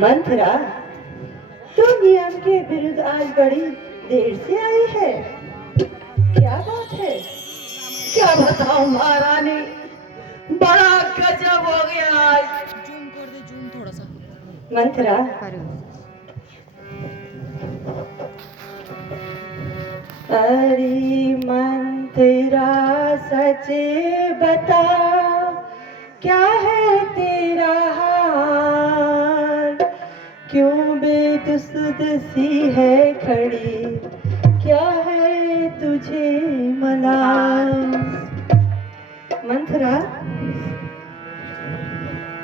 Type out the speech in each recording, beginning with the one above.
मंथरा, तू नियम के विरुद्ध आज बड़ी देर से आई है। क्या बात है? क्या बताऊं महारानी, बड़ा गजब हो गया आज। जूम कर दे, जूम थोड़ा सा। मंथरा, अरे मंथरा, सच बता, क्या है तेरा हाल? क्यों बेदुसद सी है खड़ी, क्या है तुझे मलाल? मंथरा,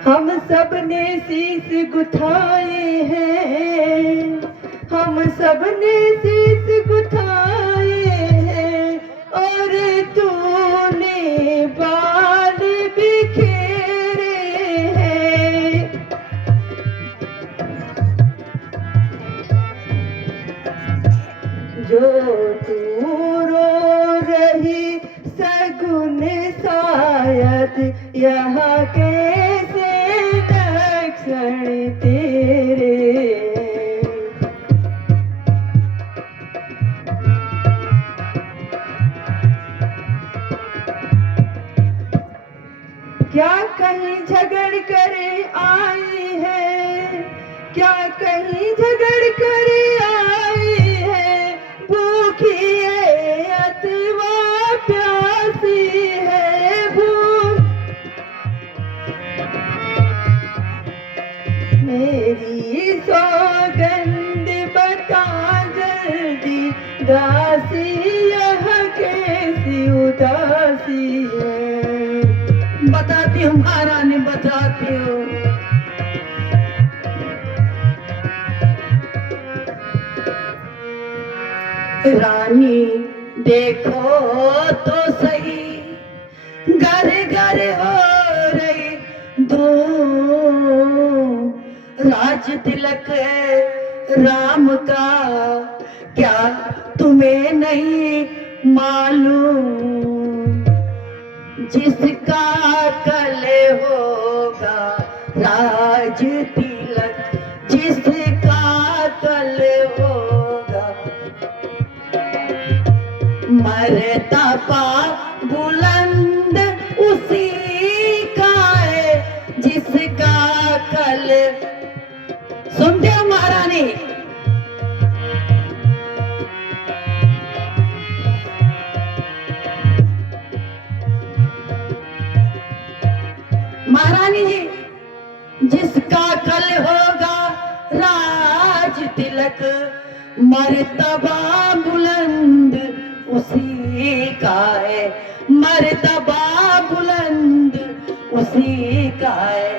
हम सब ने शीश गुथाए हैं, हम सब ने शीश गुथाए हैं, और तूने बाल बिखेरे हैं। जो तू रो रही सगुन शायद यहाँ कैसे लक्षण तेरे। क्या कहीं झगड़ कर आई है, क्या कहीं झगड़ कर आई है, भूखी है अथवा प्यासी है भूख। मेरी सौगंध बता जल्दी, दासी यह कैसी उदासी है। बताती हूँ महारानी, बताती हूँ। रानी देखो तो सही, घर घर हो रही दो, राज तिलक राम का क्या तुम्हें नहीं मालूम? जिसका कल होगा राज तिलक, जिसका कल होगा मर्तबा बुलंद उसी का है, जिसका कल। सुनते हो महारानी? महारानी जी, जिसका कल होगा राज तिलक, मर्तबा बुलंद उसी का है, मर्तबा बुलंद उसी का है।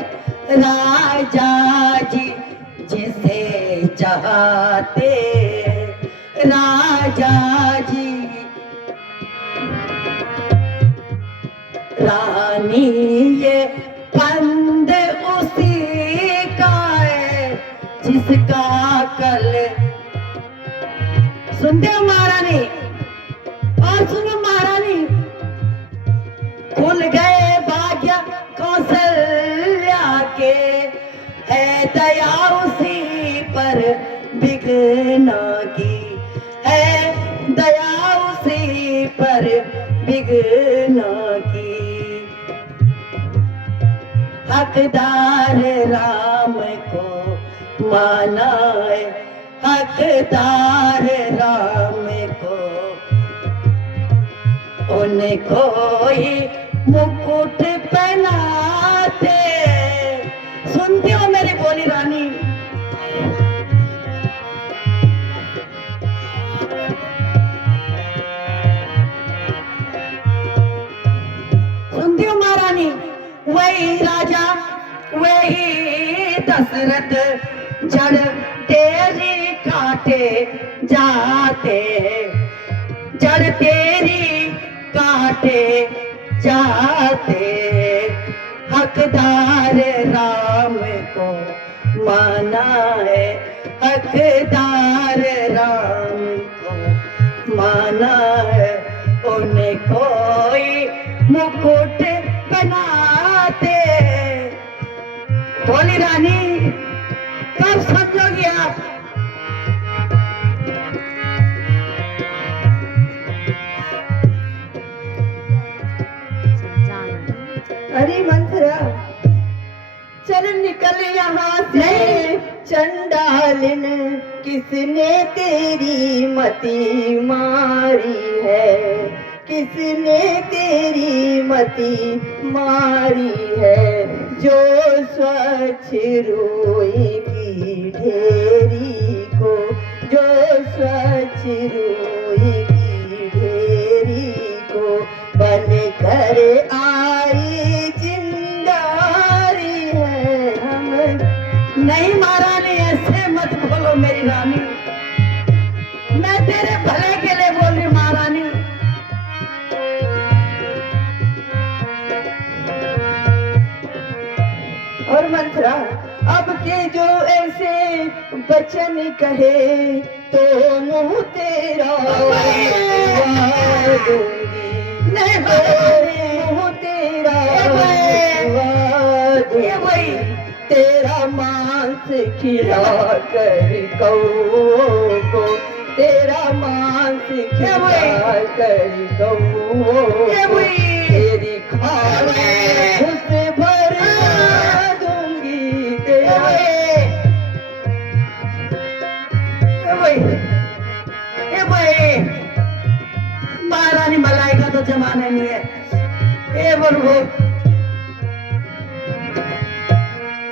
राजा जी जिसे चाहते, राजा जी, रानी ये फंद उसी का है, जिसका कल। सुनते हो महारानी? और सुनो महारानी, खुल गए भाग्य कौशल्या के, है दया उसी पर बिघना की, है दया उसी पर बिघना की। हकदार राम को माना है, हकदार राम को, उनको ही मुकुट पहनाते। सुनती हो मेरी बोली रानी? सुनती हो महारानी? वही राजा, वही दशरथ, जड़ तेरी काटे जाते, जड़ तेरी काटे जाते। हकदार राम को माना है, हकदार राम को माना है, उन्हें कोई मुकुट बनाते। बोली रानी, अब समझोगी आप? अरे मंथरा, चल निकल यहाँ से। चंडालिन, किसने तेरी मति मारी है? किसने तेरी मति मारी है? जो स्वच्छ रूई की ढेरी को, जो स्वच्छ रूई की ढेरी को बन कर आई चिंगारी है हम। नहीं महारानी, ऐसे मत बोलो मेरी रानी, मैं तेरे भले के लिए बोल रही महारानी। और मंथरा, अब के जो ऐसे बचन कहे तो मुंह तेरा दूंगी। नहीं मुंह तेरा दूंगी। तेरा मांस खिला कर कौओं को, तेरा मांस खिला कर कौओं को, तेरी खाल घुस भर दूंगी तेरा। महारानी मलाई का तो जमाना नहीं है। ए बोलो।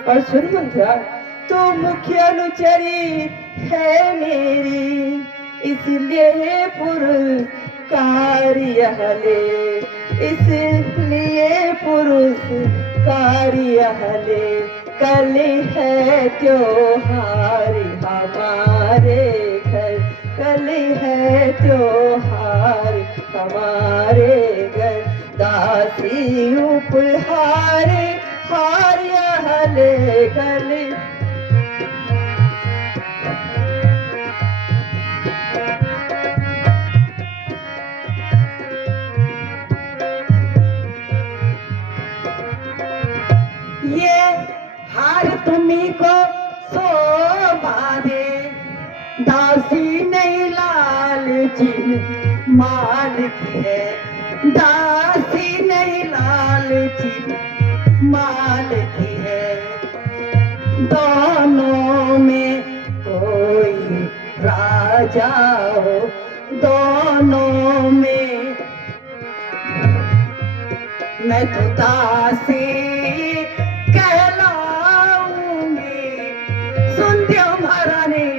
और सुन मंथरा, तू मुख्य अनुचरी है मेरी, इसलिए पुरस्कार यह ले, इसलिए पुरस्कार यह ले। कल है त्योहार हमारे घर, कल है त्योहार हमारे घर। दासी उपहार हार यह ले कल। ये हार तुम्ही को शोभा दे, दासी नहीं लालची माल की है, दासी नहीं लालची माल की है। दोनों में कोई राजा हो, दोनों में मैं तो दासी कहलाऊंगी। सुनती हो महारानी?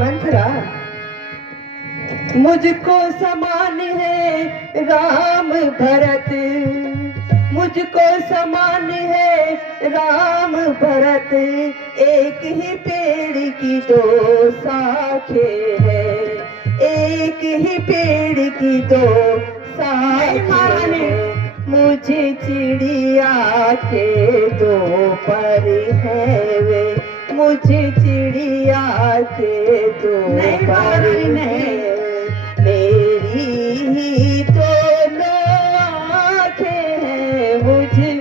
मंथरा, मुझको समान है राम भरत, मुझको समान है राम भरत। एक ही पेड़ की दो शाखें हैं, एक ही पेड़ की दो शाखें हैं। मुझे चिड़िया के दो पर है वे, मुझे चिड़िया के दो पर है। मेरी ही दोनों आँखें हैं मुझे।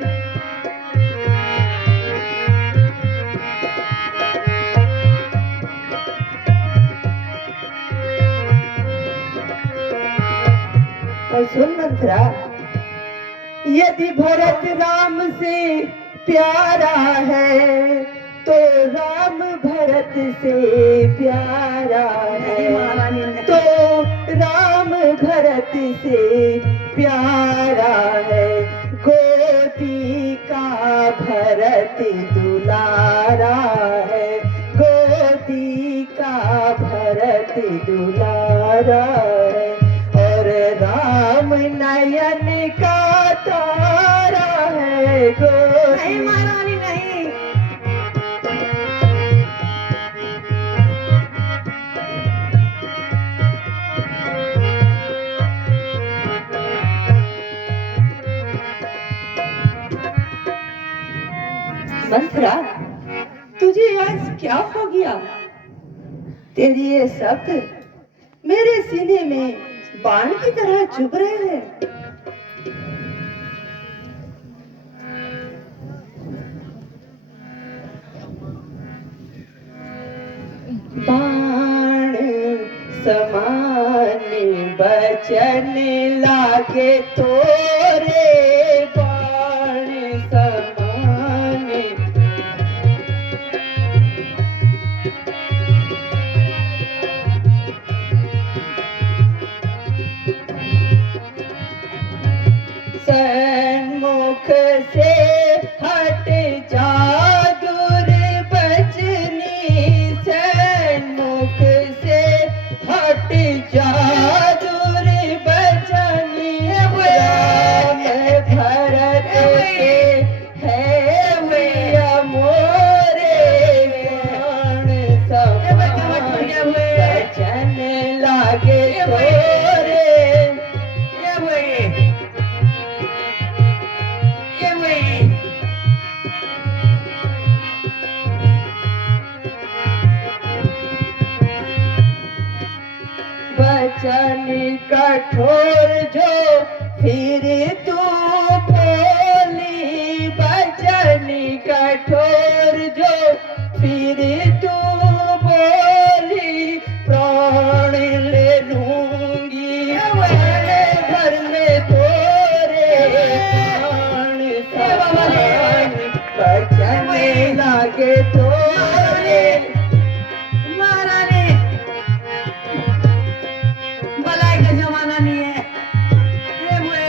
और सुन मंथरा, यदि भरत राम से प्यारा है तो राम भरत से प्यारा है, तो राम भरत से प्यारा है। गोदी का भरत दुलारा है, गोदी का भरत दुलारा है। और राम नयन का तारा है गोदी। नहीं महारानी नहीं। मंथरा, तुझे आज क्या हो गया? तेरी ये शब्द मेरे सीने में बाण की तरह चुभ रहे हैं। बाण समान बचन लागे तोरे, बाण समान सन्मुख से हट जा दूर बचनी, सन्मुख से हट जा दूर बचनी। राम भरत के है मैया मोरे, बाण समान बचन लागे तोरे। वचन कठोर जो फिर तू बोली, वचन कठोर जो फिर तू बोली, प्राण ले लूंगी घर में तोरे, प्राण समान वचन लागे तोरे। महारानी भलाई का जमाना नहीं है। ये वे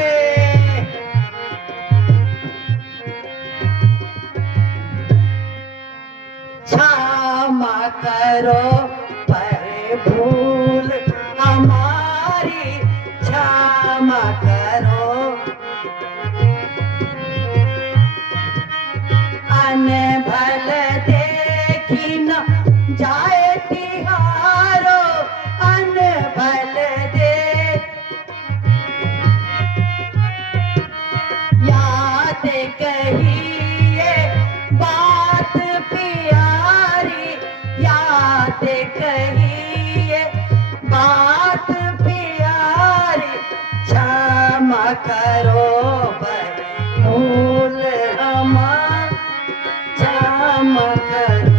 क्षमा करो पर भूल हमारी, क्षमा करो अनभल देखी न जाए तिहारो, अनभल देख याद कहिए बात प्यारी, याद कहिए बात प्यारी, क्षमा करो भूल हमारी, क्षमा करो।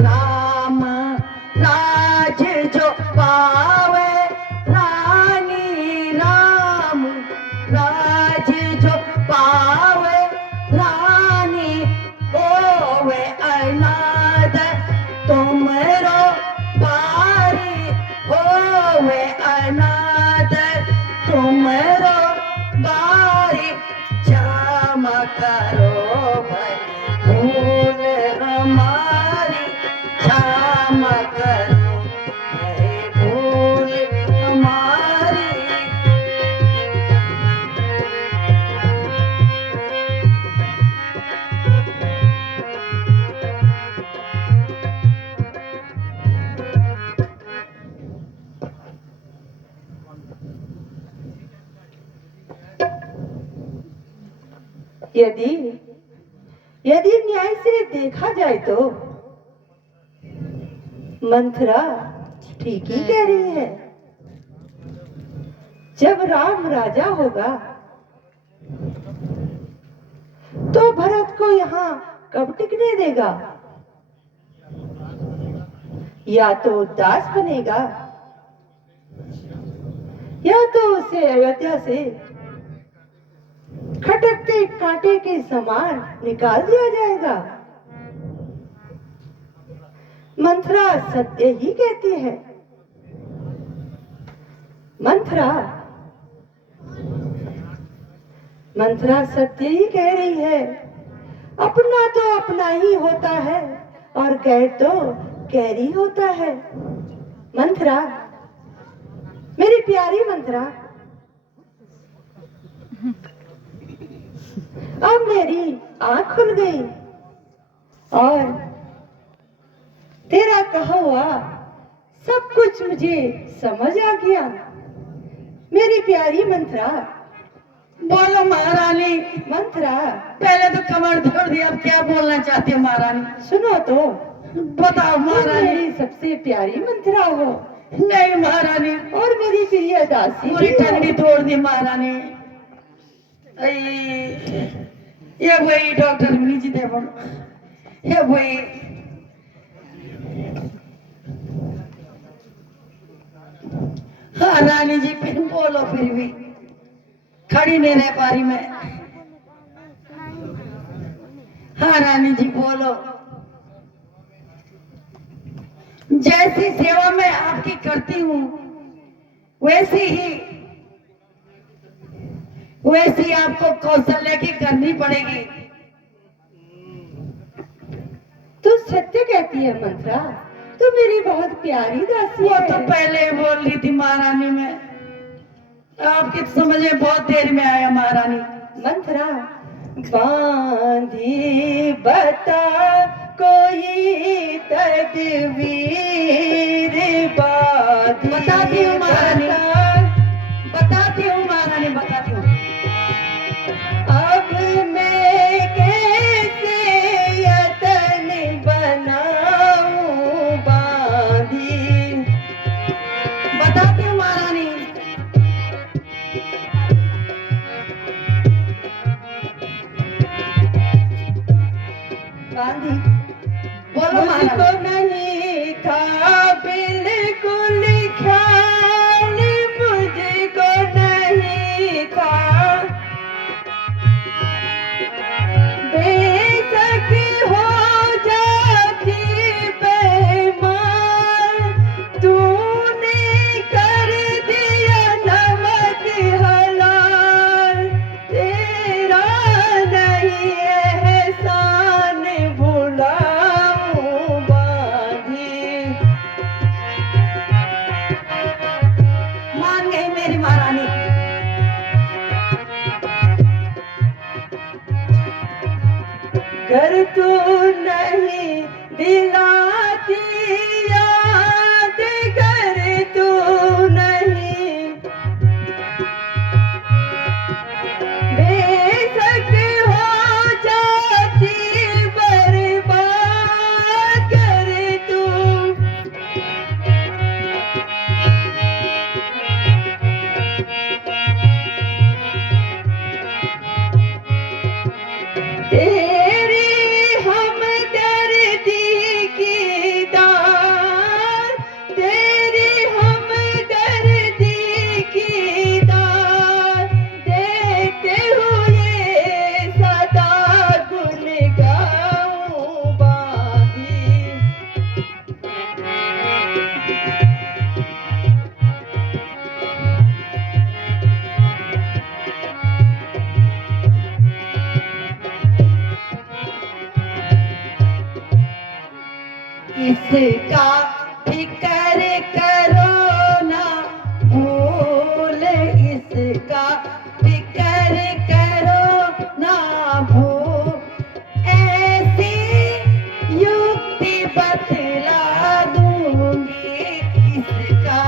राम राज जो पावे रानी, राम राज जो पावे रानी, होवे अनाथ तुमरो बारी, होवे अनाथ तुमरो बारी, क्षमा करो भूल हमारी, क्षमा करो भूल हमारी। यदि यदि न्याय से देखा जाए तो मंथरा ठीक ही कह रही है। जब राम राजा होगा तो भरत को यहाँ कब टिकने देगा? या तो दास बनेगा या तो उसे अयोध्या से खटकते कांटे के समान निकाल दिया जाएगा। मंथरा सत्य ही कहती है। मंथरा सत्य ही कह रही है। अपना तो अपना ही होता है और गैर तो गैर ही होता है। मंथरा, मेरी प्यारी मंथरा, अब मेरी आंख खुल गई और तेरा कहा हुआ सब कुछ मुझे समझ आ गया। मेरी प्यारी मंथरा, बोलो महारानी। मंत्रा, पहले तो कमर तोड़ दी, अब क्या बोलना चाहती हो महारानी? सुनो तो। बताओ तुम महारानी। मेरी सबसे प्यारी मंत्रा हो नहीं महारानी, और मेरी प्रिय दासी पूरी भी हो। टंगड़ी तोड़ दी महारानी। ये वही डॉक्टर नीचे देखो, ये वही। हाँ रानी जी, फिर बोलो, फिर भी खड़ी नहीं रह पा रही मैं। हाँ रानी जी बोलो। जैसी सेवा मैं आपकी करती हूँ वैसी आपको कौशल्या की करनी पड़ेगी। तू सत्य कहती है मंत्रा, तू मेरी बहुत प्यारी दासी वो है। तो पहले ही बोल रही थी महारानी में, आपकी समझ में बहुत देर में आया महारानी। मंत्रा, बांधी बता कोई तदवीर, बांधी बताती हूँ महारानी, बता। बताती हूँ महारानी, बताती हूँ। अब मैं कैसे यतन बनाऊं बांधी, बताती हूँ महारानी। बांधी। बोलो मुझको महारानी। नहीं था बिल्कुल ख्याल, मुझको नहीं था, बेशक हो जाती बेईमान, तूने कर दिया नमक हलाल, तेरा नहीं एहसान भुलाऊं बांधी। मान गई मेरी महारानी। घर तू नहीं दिलाती याद, घर तू नहीं, बेशक हो जाती बर्बाद, कर तू। तेरी हमदर्दी की दार, तेरी हमदर्दी की दार, देते हुए सदा गुन गाऊं बांधी। इसका फिकर करो ना भूल, इसका फिकर करो ना भूल, ऐसी युक्ति बतला दूंगी इसका।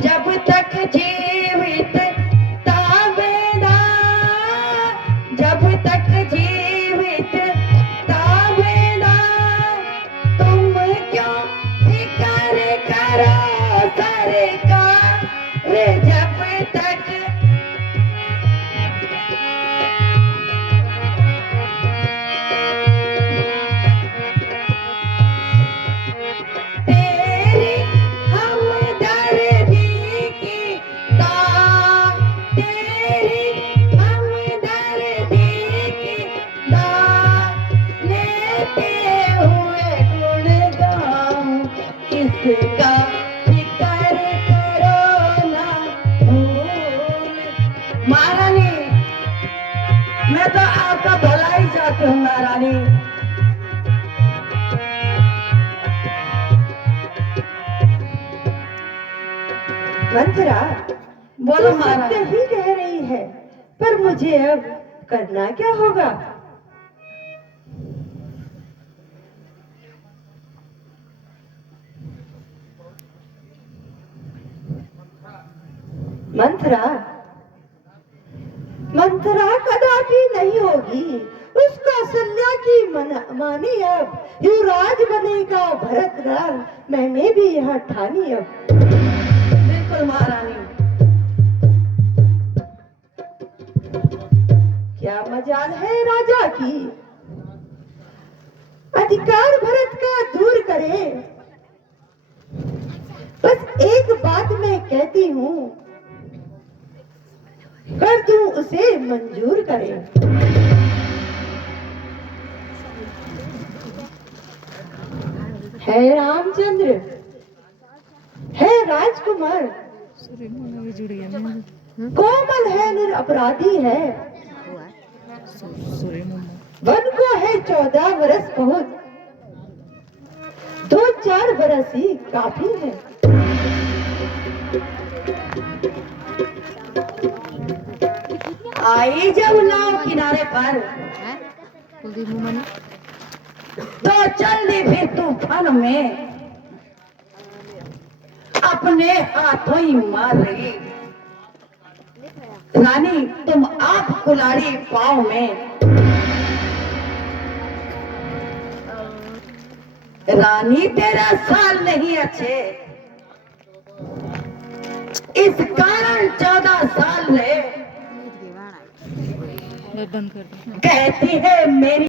जब तक जीवित ताबेदार, जब तक जीवित ताबेदार, तुम क्यों फिकर करो सरकार, जब तक तेरी हमदर्दी की दात, तेरी हमदर्दी की दात लेते हुए गुण गाऊं इसका, फिकर करो ना भूल। महारानी, मैं तो आपका भला ही चाहती हूँ महारानी। मंत्रा, बोलो तू सत्य महारानी। ही कह रही है, पर मुझे अब करना क्या होगा? मंथरा, मंथरा कदापि नहीं होगी। उसका कौशल्या की मानी अब युवराज बनेगा भरत लाल। मैंने भी यह ठानी अब। बिल्कुल महारानी। क्या मजाल है राजा की, अधिकार भरत का दूर करे। बस एक बात मैं कहती हूँ, कर दूं उसे मंजूर करे। है रामचंद्र, है राजकुमार, कोमल है निरपराधी है। वन को है 14 बरस बहुत, 2-4 बरस ही काफी है। आई जब नाव किनारे पर तो चल दी फिर तूफान में, अपने हाथों ही मार रही रानी तुम आप कुलाड़ी पाँव में। रानी तेरा साल नहीं अच्छे, इस कारण 14 साल रहे। बंद कर दो। कहती है मेरी